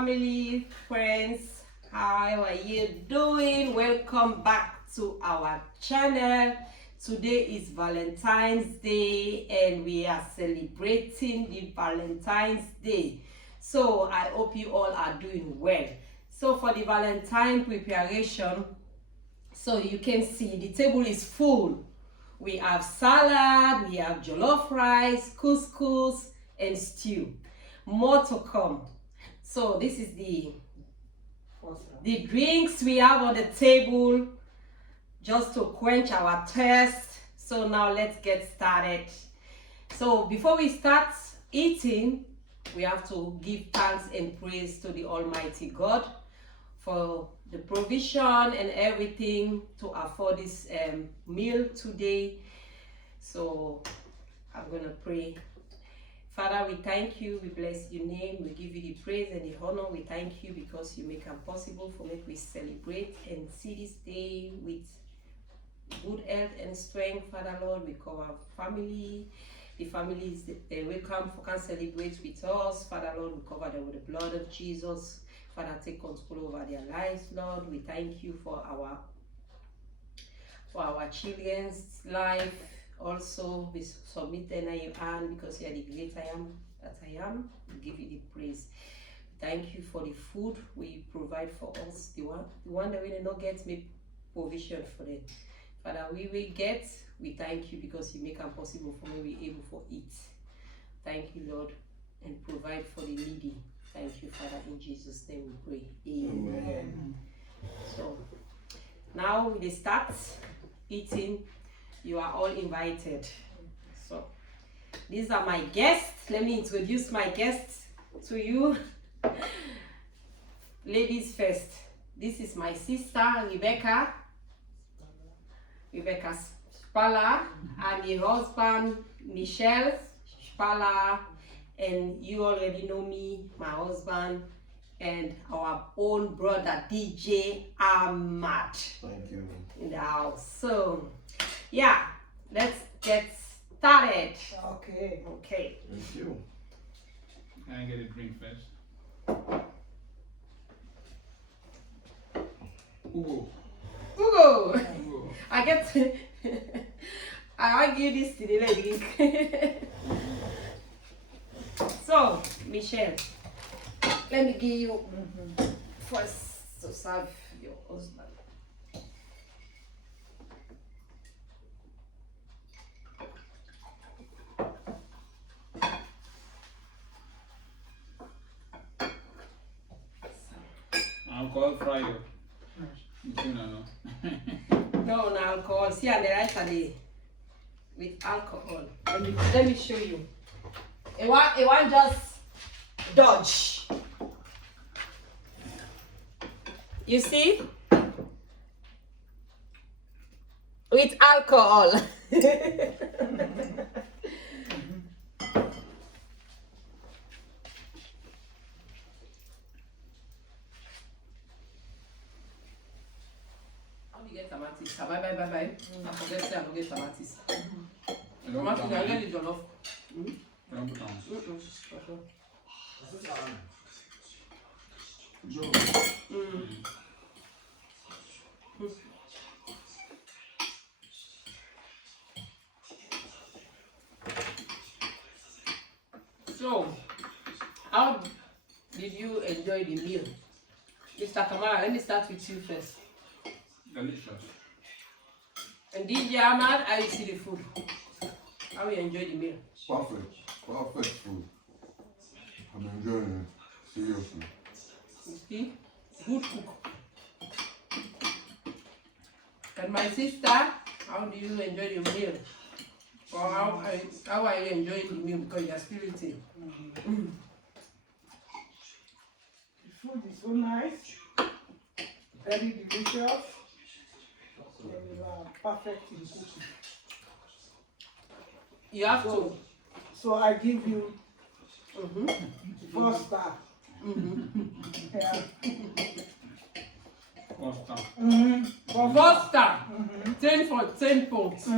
family, friends. How are you doing? Welcome back to our channel. Today is Valentine's Day and we are celebrating the Valentine's Day. So I hope you all are doing well. So for the Valentine preparation, so you can see the table is full. We have salad, we have jollof rice, couscous, and stew. More to come. So this is the drinks we have on the table just to quench our thirst. So now let's get started. So before we start eating, we have to give thanks and praise to the Almighty God for the provision and everything to afford this meal today. So I'm gonna pray. Father, we thank you, we bless your name, we give you the praise and the honor. We thank you because you make it possible for me to celebrate and see this day with good health and strength. Father Lord, we cover our family. The families they will come for can celebrate with us. Father Lord, we cover them with the blood of Jesus. Father, take control over their lives, Lord. We thank you for our children's life. Also, we submit them in your hand because you are the great I am that I am. We give you the praise. Thank you for the food we provide for us. The one that we did not get, make provision for them. Father, we will get. We thank you because you make it possible for me to be able to eat. Thank you, Lord, and provide for the needy. Thank you, Father. In Jesus' name we pray. Amen. So now we start eating. You are all invited. So these are my guests. Let me introduce my guests to you. Ladies first. This is my sister Rebecca Spala, and her husband Michelle Spala, and you already know me, my husband, and our own brother DJ Ahmad. Thank you. In the house. So yeah, let's get started. Okay. Thank you. Can I get a drink first? Ugo. Ugo. I get to I will give this to the lady. So, Michelle, let me give you first to serve your husband. Alcohol fryer. You know. No alcohol. See on the right side with alcohol. Let me show you. It want just dodge. You see? With alcohol. Bye. I forget tomatoes. Tomatoes, I get the jollof. So, how did you enjoy the meal? Mr. Kamara, let me start with you first. Delicious. And DJ Ahmad, how you see the food? How you enjoy the meal? Perfect food. I'm enjoying it, seriously. You see? Good cook. And my sister, how do you enjoy your meal? Or how are you enjoying the meal because you are spirited? The food is so nice, very delicious, and you are perfect in cooking. You have to. So I give you 4 star. Yeah. 4 star. 4 star. 10 for 10 points.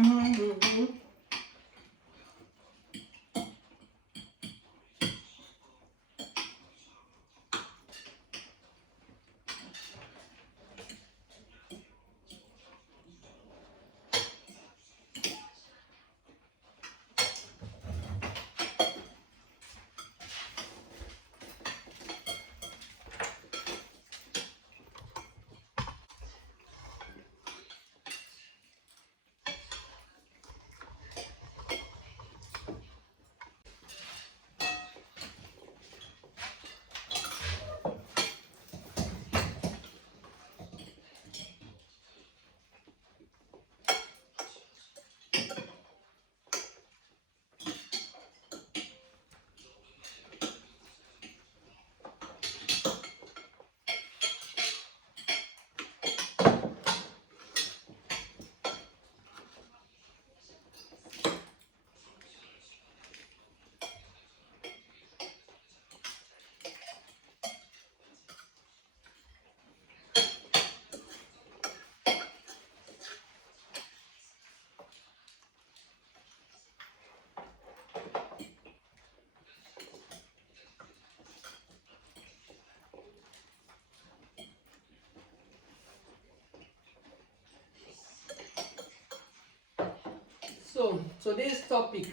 So today's topic,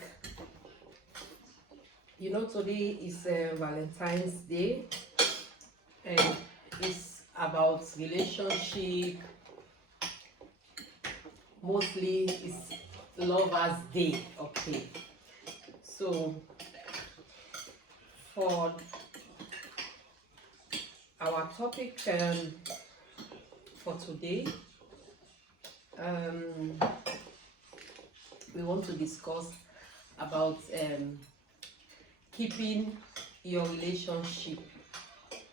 today is Valentine's Day, and it's about relationship. Mostly it's Lovers Day. Okay. So for our topic for today, we want to discuss about keeping your relationship,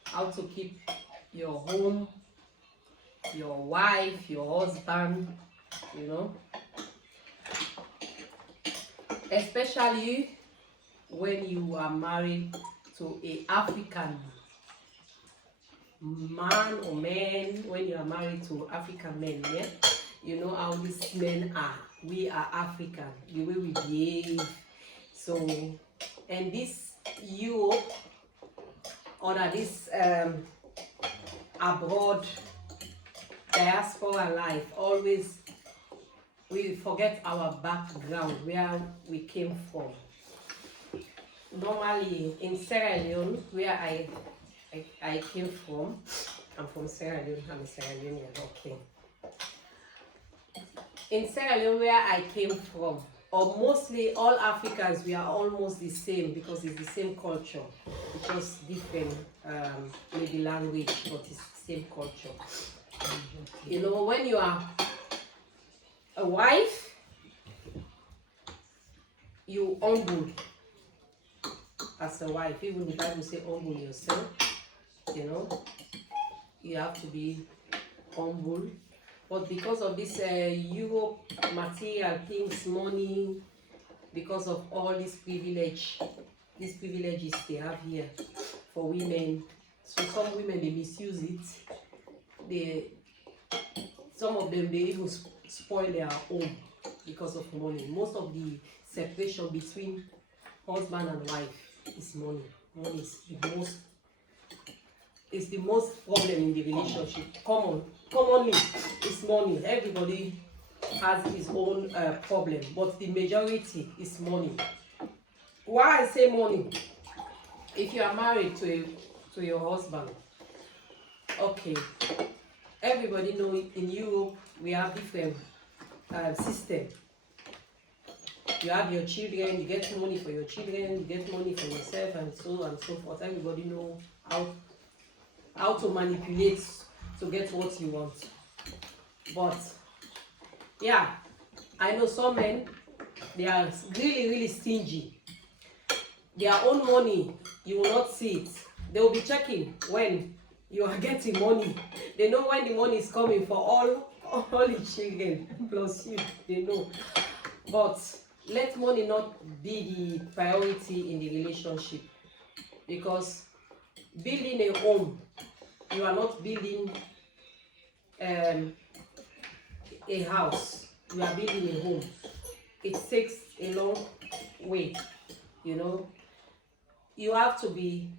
how to keep your home, your wife, your husband, especially when you are married to a African man or man. When you are married to African men, yeah, you know how these men are. We are African, the way we behave. So, and this Europe or this abroad diaspora life, always we forget our background, where we came from. Normally in Sierra Leone, where I came from, I'm from Sierra Leone, I'm a Sierra Leonean, okay. In Sierra Leone, where I came from, or mostly all Africans, we are almost the same because it's the same culture. It's just different, maybe language, but it's the same culture. When you are a wife, you humble as a wife. Even the Bible say humble yourself. You have to be humble. But because of this Europe material things, money, because of all these privileges they have here for women, so some women they misuse it. Some of them they even spoil their home because of money. Most of the separation between husband and wife is money. Money is the most problem in the relationship. Commonly, it's money. Everybody has his own problem, but the majority is money. Why I say money? If you are married to your husband, okay. Everybody know in Europe we have different system. You have your children, you get money for your children, you get money for yourself, and so on and so forth. Everybody know how to manipulate to get what you want. But yeah, I know some men, they are really, really stingy. Their own money, you will not see it. They will be checking when you are getting money. They know when the money is coming for all the children plus you. They know. But let money not be the priority in the relationship, because building a home, you are not building a house. You are building a home. It takes a long way. You have to be.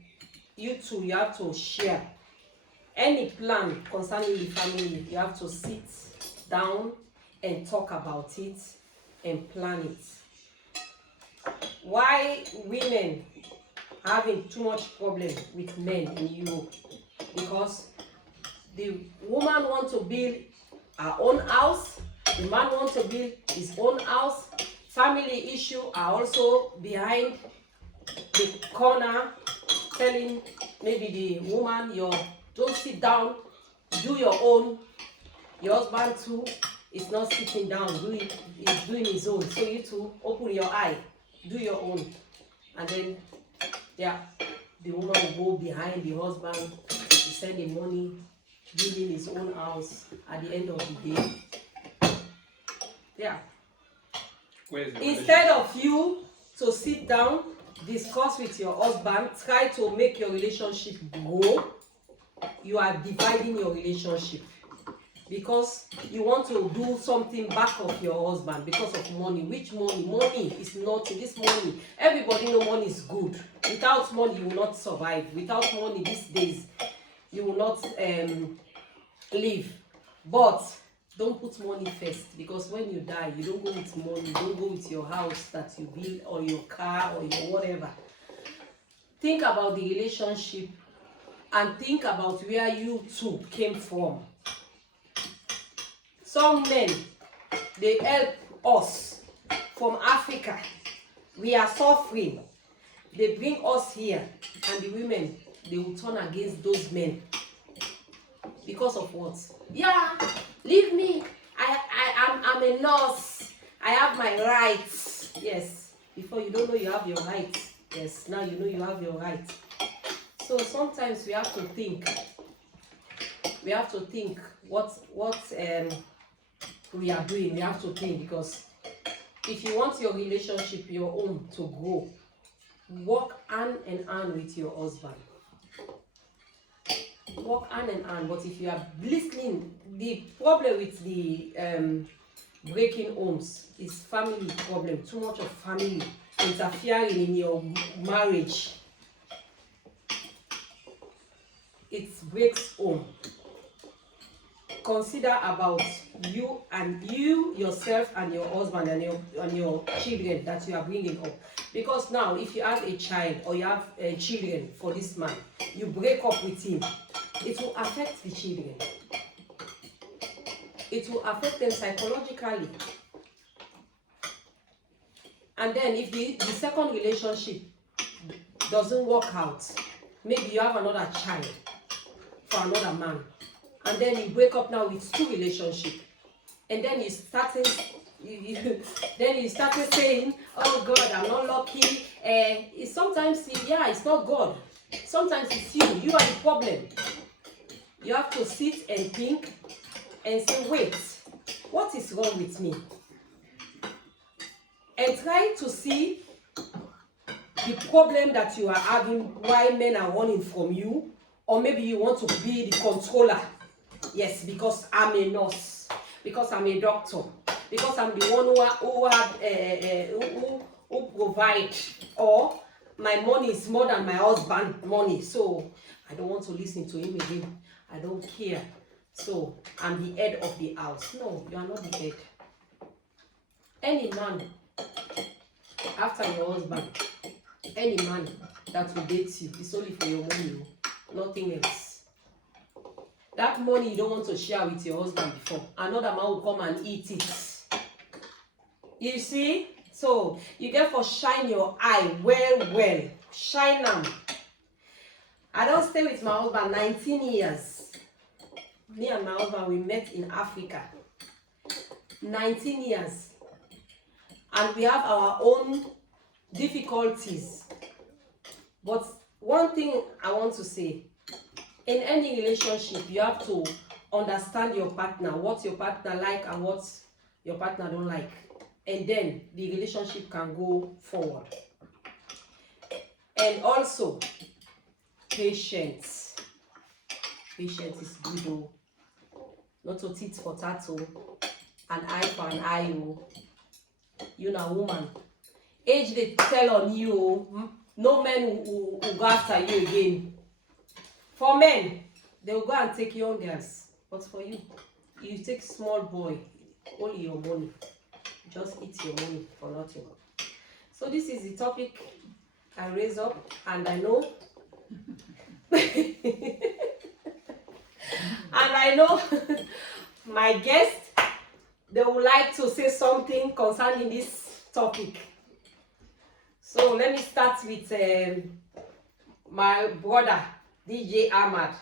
You have to share. Any plan concerning the family, you have to sit down and talk about it and plan it. Why women having too much problem with men in Europe? Because the woman wants to build her own house, the man wants to build his own house. Family issues are also behind the corner, telling maybe the woman, don't sit down, do your own. Your husband too is not sitting down, he's doing his own. So you two open your eye, do your own. And then, yeah, the woman will go behind the husband to send the money, building his own house at the end of the day. Yeah. Instead of you to sit down, discuss with your husband, try to make your relationship grow, you are dividing your relationship because you want to do something back of your husband because of money. Which money? Money is nothing. This money, everybody know money is good. Without money, you will not survive. Without money these days, you will not live. But Don't put money first, because when you die, you don't go with money, you don't go with your house that you build or your car or your whatever. Think about the relationship and think about where you two came from. Some men, they help us from Africa. We are suffering. They bring us here, and the women, they will turn against those men. Because of what? Yeah, leave me. I'm a nurse. I have my rights. Yes. Before you don't know you have your rights. Yes. Now you know you have your rights. So sometimes we have to think. We have to think what we are doing. We have to think, because if you want your relationship, your own, to grow, work hand in hand with your husband. Work hand in hand. But if you are listening, the problem with the breaking homes is family problem. Too much of family interfering in your marriage. It breaks home. Consider about you and you yourself and your husband and your children that you are bringing up. Because now, if you have a child or you have children for this man, you break up with him, it will affect the children. It will affect them psychologically. And then if the second relationship doesn't work out, maybe you have another child for another man, and then you break up now with two relationships, and then you started saying, oh God, I'm not lucky. Sometimes, yeah, it's not God. Sometimes it's you are the problem. You have to sit and think and say, wait, what is wrong with me? And try to see the problem that you are having, why men are running from you, or maybe you want to be the controller. Yes, because I'm a nurse, because I'm a doctor, because I'm the one who provide, or my money is more than my husband's money, so I don't want to listen to him again. I don't care. So I'm the head of the house. No, you are not the head. Any man after your husband, any man that will date you, is only for your money, nothing else. That money you don't want to share with your husband before, another man will come and eat it. You see? So you therefore shine your eye well. Shine them. I don't stay with my husband 19 years. Me and my husband, we met in Africa. 19 years. And we have our own difficulties. But one thing I want to say, in any relationship, you have to understand your partner, what your partner like and what your partner don't like. And then the relationship can go forward. And also, patience. Patience is good, though. Not to tit for tat, an eye for an eye. You know, woman. Age they tell on you, no man will go after you again. For men, they will go and take young girls. But for you, you take small boy, only your money. Just eat your money for nothing. So this is the topic I raise up, and I know and I know my guests, they would like to say something concerning this topic. So let me start with my brother, DJ Ahmad.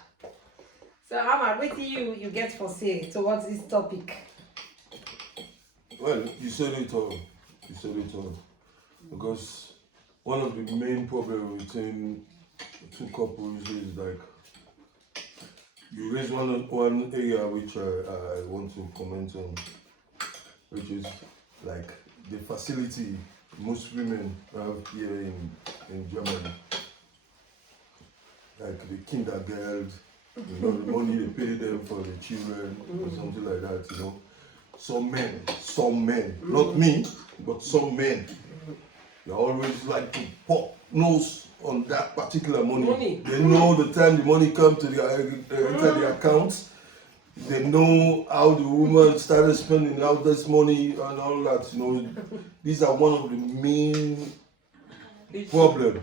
So Ahmad, what do you get for say towards this topic? Well, you said it all. Because one of the main problems between two couples is like, you raise one area which I want to comment on, which is like the facility most women have here in Germany. Like the kindergarten, the money they pay them for the children, or something like that, Some men, not me, but some men, they always like to pop nose on that particular money. They know the time the money comes to enter the account, They know how the woman started spending out this money and all that. You know, these are one of the main problem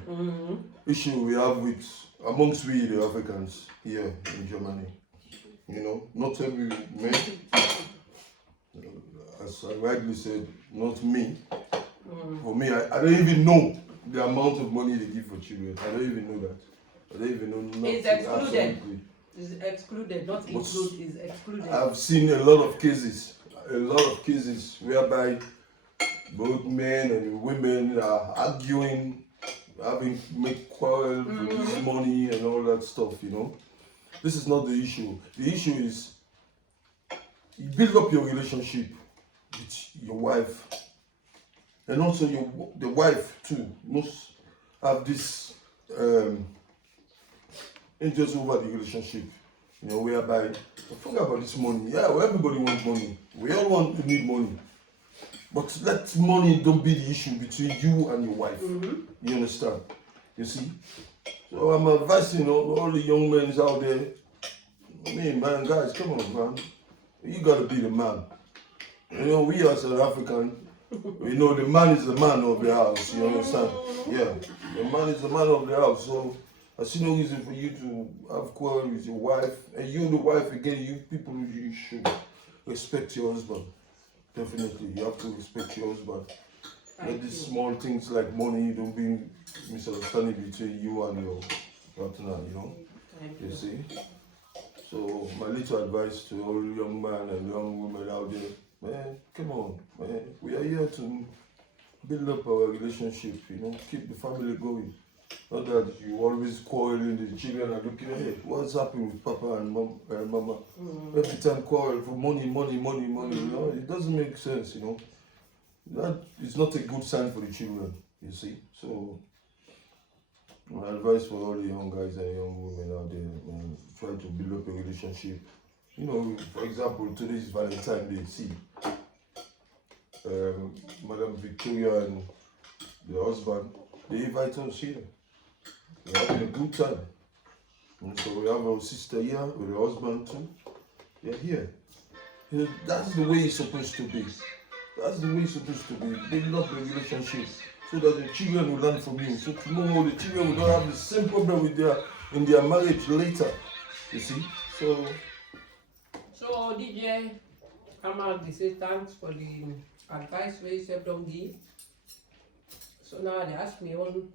issue we have with amongst we the Africans here in Germany. You know, not every man, as I rightly said, not me. For me, I don't even know the amount of money they give for children. I don't even know that. I don't even know nothing. It's excluded. Absolutely. It's excluded, not included. It's excluded. I've seen a lot of cases whereby both men and women are arguing, having make quarrel for this money and all that stuff. You know, this is not the issue. The issue is you build up your relationship with your wife, and also the wife too must have this interest over the relationship. You know, whereby forget about this money. Yeah, well, everybody wants money. We all want to need money. But let money don't be the issue between you and your wife. You understand? You see? So I'm advising all the young men out there. Man, guys, come on, man. You gotta be the man. You know, we as an African, we know the man is the man of the house. You understand? Yeah, the man is the man of the house. So I see no reason for you to have quarrel with your wife, and you, the wife, again, you should respect your husband. Definitely, you have to respect your husband. Let these small things like money don't bring misunderstanding between you and your partner. You know, you see. So my little advice to all young men and young women out there, man, come on, man. We are here to build up our relationship. You know, keep the family going. Not that you always quarreling, the children are looking ahead. What's happening with Papa and Mama? Every time quarrel for money. You know, it doesn't make sense. You know, that is not a good sign for the children. You see. So my advice for all the young guys and young women out there, man, try to build up a relationship. You know, for example, today is Valentine Day. See, Madam Victoria and the husband, they invite us here. We're having a good time. And so we have our sister here with her husband too. They're here. You know, that's the way it's supposed to be. That's the way it's supposed to be. Build up a relationship so that the children will learn from you. So tomorrow the children will not have the same problem with in their marriage later. You see? So DJ, come out to say thanks for the advice we said don't give. So now they ask me on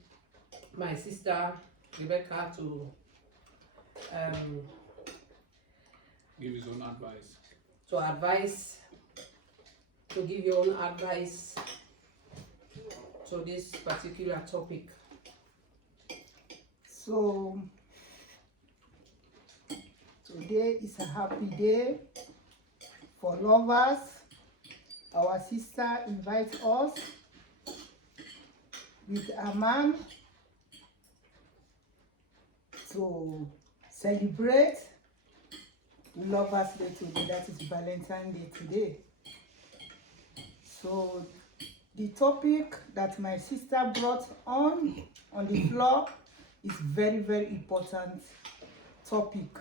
my sister Rebecca to Give his own advice. To give your own advice to this particular topic. So today is a happy day for lovers. Our sister invites us with a man to celebrate Lovers Day today. That is Valentine Day today. So the topic that my sister brought on the floor is very, very important topic.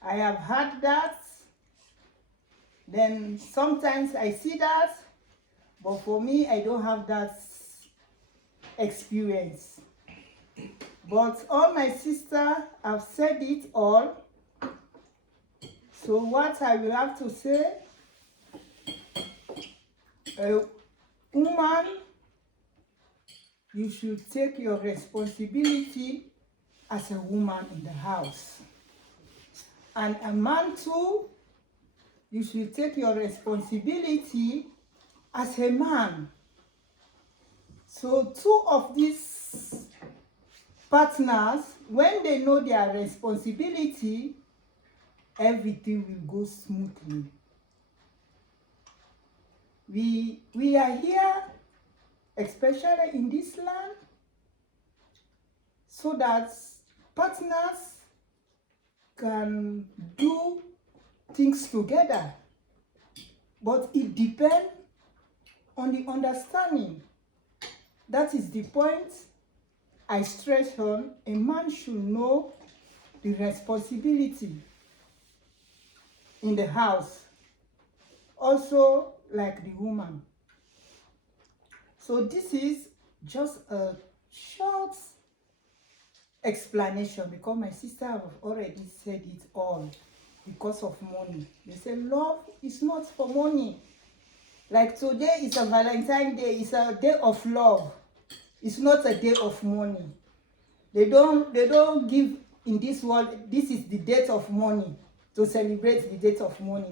I have heard that, then sometimes I see that, but for me, I don't have that experience. But all my sisters have said it all. So what I will have to say, a woman, you should take your responsibility as a woman in the house. And a man too, you should take your responsibility as a man. So two of these partners, when they know their responsibility, everything will go smoothly. We are here, especially in this land, so that partners can do things together. But it depends on the understanding. That is the point I stress on. A man should know the responsibility. in the house, also like the woman. So this is just a short explanation because my sister have already said it all because of money. They say love is not for money. Like today is a Valentine Day, it's a day of love. It's not a day of money. They don't give in this world, this is the date of money to celebrate the date of money.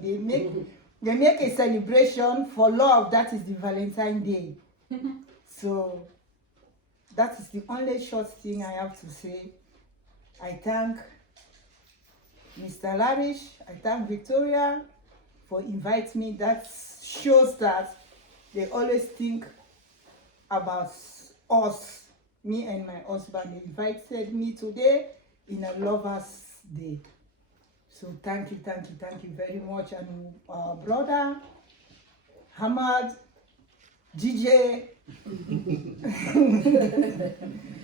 They make a celebration for love, that is the Valentine Day. So that is the only short thing I have to say. I thank Mr. Larish, I thank Victoria for inviting me. That shows that they always think about us, me and my husband. They invited me today in a lover's day. So thank you very much. And brother Hamad, DJ.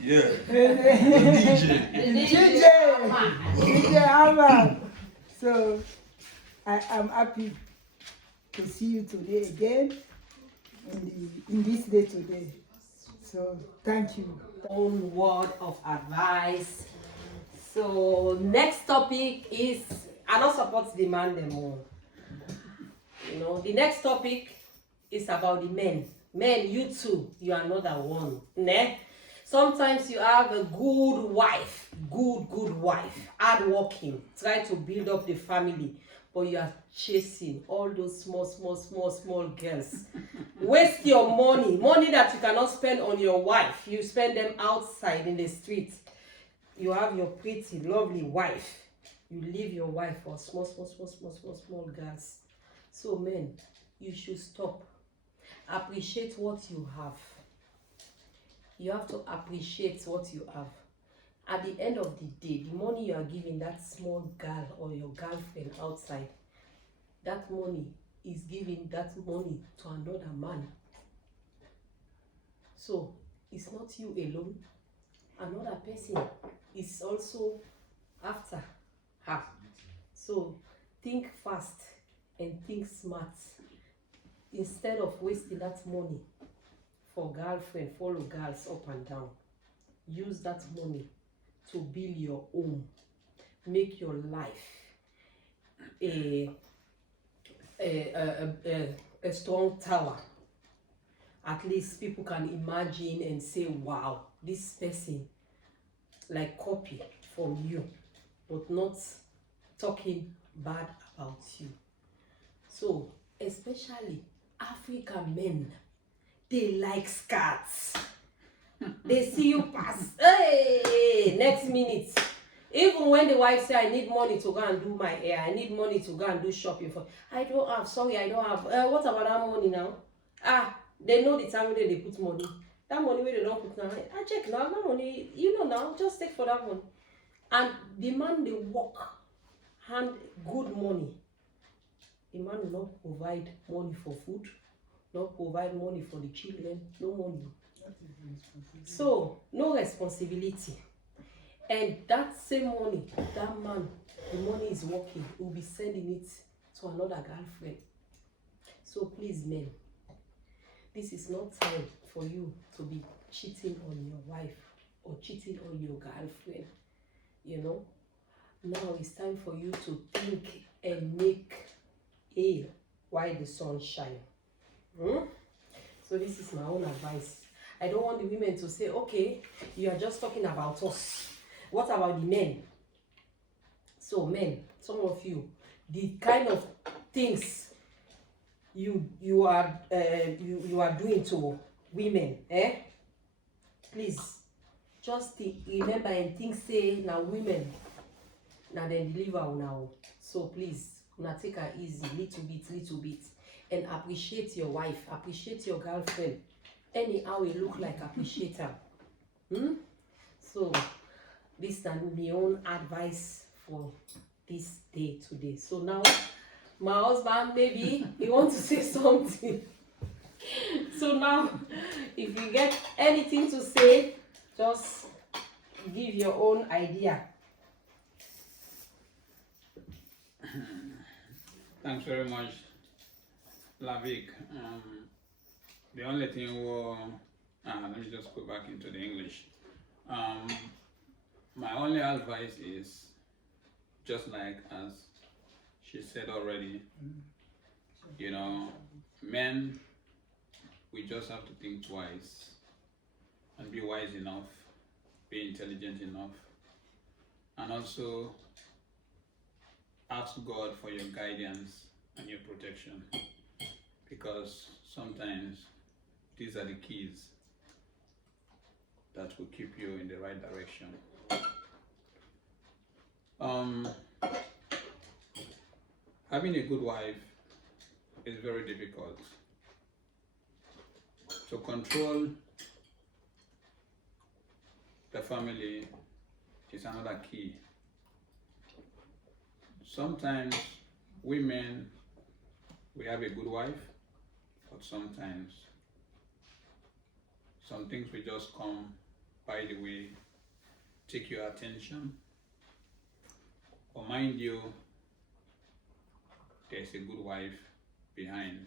Yeah. DJ Hamad. So I am happy to see you today again in this day today. So thank you. Own word of advice. So next topic is I don't support the man them all. You know, the next topic is about the men. Men, you too, you are not the one. Ne? Sometimes you have a good wife, good wife, hardworking, try to build up the family, but you are chasing all those small girls. Waste your money that you cannot spend on your wife. You spend them outside in the street. You have your pretty, lovely wife. You leave your wife for small girls. So men, you should stop. Appreciate what you have. You have to appreciate what you have. At the end of the day, the money you are giving that small girl or your girlfriend outside, that money is giving that money to another man. So it's not you alone. Another person is also after her. So think fast and think smart. Instead of wasting that money for girlfriend, follow girls up and down. Use that money to build your home. Make your life a strong tower. At least people can imagine and say, wow, this person like copy from you, but not talking bad about you. So especially African men, they like skirts. They see you pass, hey, next minute. Even when the wife say, I need money to go and do my hair, I need money to go and do shopping for, I don't have, sorry, I don't have. What about that money now? They know the time when they put money. That money where they don't put now, I check now, that money, you know now, just take for that one. And the man, they work, hand good money. The man will not provide money for food, not provide money for the children, no money. So, no responsibility. And that same money, that man, the money is working, will be sending it to another girlfriend. So please, men, this is not time for you to be cheating on your wife or cheating on your girlfriend. You know, now it's time for you to think and make hay while the sun shines. So this is my own advice. I don't want the women to say, okay, you are just talking about us. What about the men? So men, some of you, the kind of things you are doing to women, please just remember and think, say now women now then deliver now. So please now take her easy, little bit, and appreciate your wife, appreciate your girlfriend. Anyhow it look like, appreciate her. So this is my own advice for this day today. So now my husband, maybe he wants to say something. So now if you get anything to say, just give your own idea. Thanks very much, Lavik. The only thing let me just go back into the English. My only advice is just like as she said already, you know, men, we just have to think twice and be wise enough, be intelligent enough, and also ask God for your guidance and your protection, because sometimes these are the keys that will keep you in the right direction. Having a good wife is very difficult. To control the family is another key. Sometimes women, we have a good wife, but sometimes some things will just come by the way, take your attention. But mind you, there's a good wife behind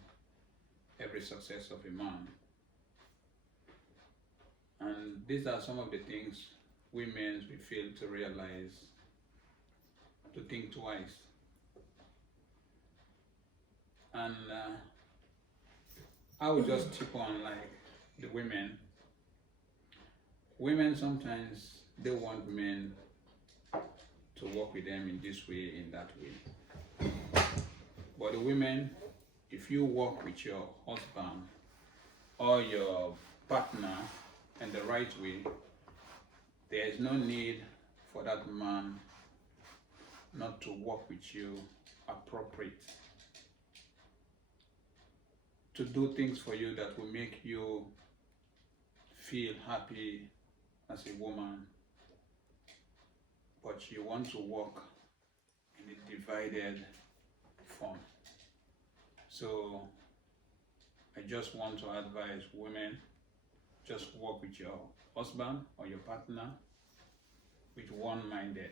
every success of a man. And these are some of the things women we fail to realize, to think twice. And I would just tip on like the women. Women sometimes they want men to work with them in this way, in that way. But the women, if you work with your husband or your partner in the right way, there is no need for that man not to work with you appropriate, to do things for you that will make you feel happy as a woman, but you want to work in a divided form. So I just want to advise women, just work with your husband or your partner with one-minded,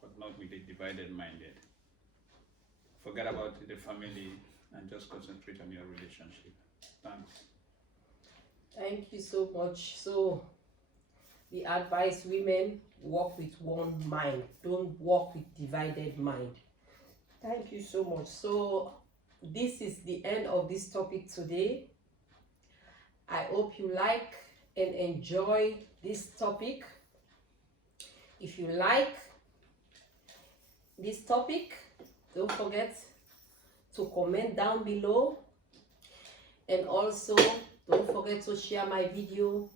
but not with a divided-minded. Forget about the family and just concentrate on your relationship. Thanks. Thank you so much. So the advice, women, work with one mind. Don't work with divided mind. Thank you so much. So this is the end of this topic today. I hope you like and enjoy this topic. If you like this topic, don't forget to comment down below, and also don't forget to share my video.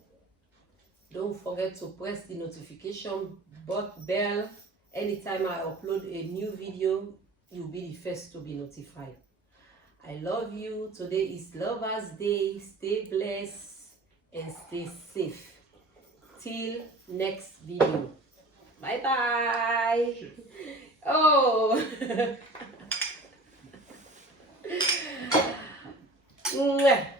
Don't forget to press the notification bell. Anytime I upload a new video, you'll be the first to be notified. I love you. Today is Lovers Day. Stay blessed and stay safe. Till next video. Bye bye. Oh. Mwah.